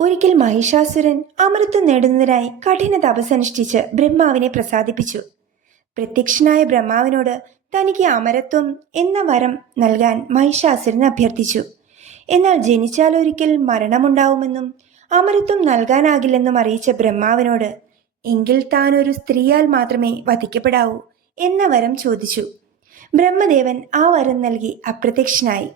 ഒരിക്കൽ മഹിഷാസുരൻ അമൃത്വം നേടുന്നതിനായി കഠിന തപസ്സനുഷ്ഠിച്ച് ബ്രഹ്മാവിനെ പ്രസാദിപ്പിച്ചു. പ്രത്യക്ഷനായ ബ്രഹ്മാവിനോട് തനിക്ക് അമരത്വം എന്ന വരം നൽകാൻ മഹിഷാസുരൻ അഭ്യർത്ഥിച്ചു. എന്നാൽ ജനിച്ചാൽ ഒരിക്കൽ മരണമുണ്ടാവുമെന്നും അമരത്വം നൽകാനാകില്ലെന്നും അറിയിച്ച ബ്രഹ്മാവിനോട് എങ്കിൽ താൻ ഒരു സ്ത്രീയാൽ മാത്രമേ വധിക്കപ്പെടാവൂ എന്ന വരം ചോദിച്ചു. ബ്രഹ്മദേവൻ ആ വരം നൽകി അപ്രത്യക്ഷനായി.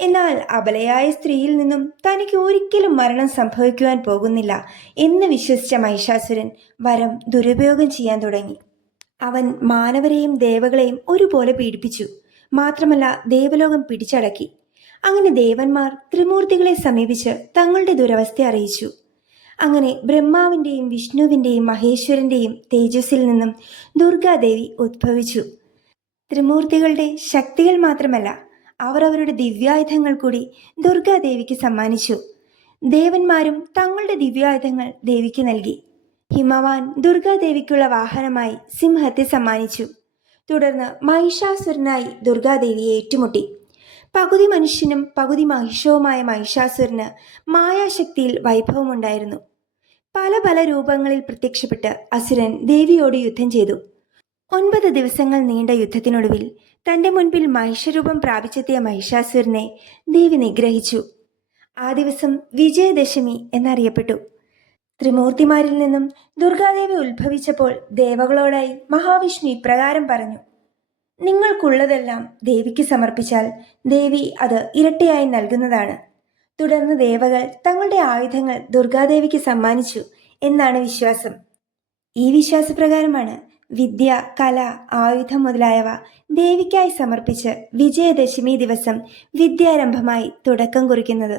എന്നാൽ അബലയായ സ്ത്രീയിൽ നിന്നും തനിക്ക് ഒരിക്കലും മരണം സംഭവിക്കുവാൻ പോകുന്നില്ല എന്ന് വിശ്വസിച്ച മഹിഷാസുരൻ വരം ദുരുപയോഗം ചെയ്യാൻ തുടങ്ങി. അവൻ മാനവരെയും ദേവകളെയും ഒരുപോലെ പീഡിപ്പിച്ചു. മാത്രമല്ല ദേവലോകം പിടിച്ചടക്കി. അങ്ങനെ ദേവന്മാർ ത്രിമൂർത്തികളെ സമീപിച്ച് തങ്ങളുടെ ദുരവസ്ഥ അറിയിച്ചു. അങ്ങനെ ബ്രഹ്മാവിന്റെയും വിഷ്ണുവിന്റെയും മഹേശ്വരന്റെയും തേജസ്സിൽ നിന്നും ദുർഗാദേവി ഉദ്ഭവിച്ചു. ത്രിമൂർത്തികളുടെ ശക്തികൾ മാത്രമല്ല അവർ അവരുടെ ദിവ്യായുധങ്ങൾ കൂടി ദുർഗാദേവിക്ക് സമ്മാനിച്ചു. ദേവന്മാരും തങ്ങളുടെ ദിവ്യായുധങ്ങൾ ദേവിക്ക് നൽകി. ഹിമവാൻ ദുർഗാദേവിക്കുള്ള വാഹനമായി സിംഹത്തെ സമ്മാനിച്ചു. തുടർന്ന് മഹിഷാസുരനായി ദുർഗാദേവിയെ ഏറ്റുമുട്ടി. പകുതി മനുഷ്യനും പകുതി മഹിഷവുമായ മഹിഷാസുരന് മായാശക്തിയിൽ വൈഭവമുണ്ടായിരുന്നു. പല പല രൂപങ്ങളിൽ പ്രത്യക്ഷപ്പെട്ട് അസുരൻ ദേവിയോട് യുദ്ധം ചെയ്തു. ഒൻപത് ദിവസങ്ങൾ നീണ്ട യുദ്ധത്തിനൊടുവിൽ തന്റെ മുൻപിൽ മഹിഷരൂപം പ്രാപിച്ചെത്തിയ മഹിഷാസുരനെ ദേവി നിഗ്രഹിച്ചു. ആ ദിവസം വിജയദശമി എന്നറിയപ്പെട്ടു. ത്രിമൂർത്തിമാരിൽ നിന്നും ദുർഗാദേവി ഉത്ഭവിച്ചപ്പോൾ ദേവകളോടായി മഹാവിഷ്ണു ഇപ്രകാരം പറഞ്ഞു നിങ്ങൾക്കുള്ളതെല്ലാം ദേവിക്ക് സമർപ്പിച്ചാൽ ദേവി അത് ഇരട്ടിയായി നൽകുന്നതാണ്. തുടർന്ന് ദേവകൾ തങ്ങളുടെ ആയുധങ്ങൾ ദുർഗാദേവിക്ക് സമ്മാനിച്ചു എന്നാണ് വിശ്വാസം. ഈ വിശ്വാസപ്രകാരമാണ് വിദ്യ കല ആയുധം മുതലായവ ദേവിക്കായി സമർപ്പിച്ച് വിജയദശമി ദിവസം വിദ്യാരംഭമായി തുടക്കം കുറിക്കുന്നത്.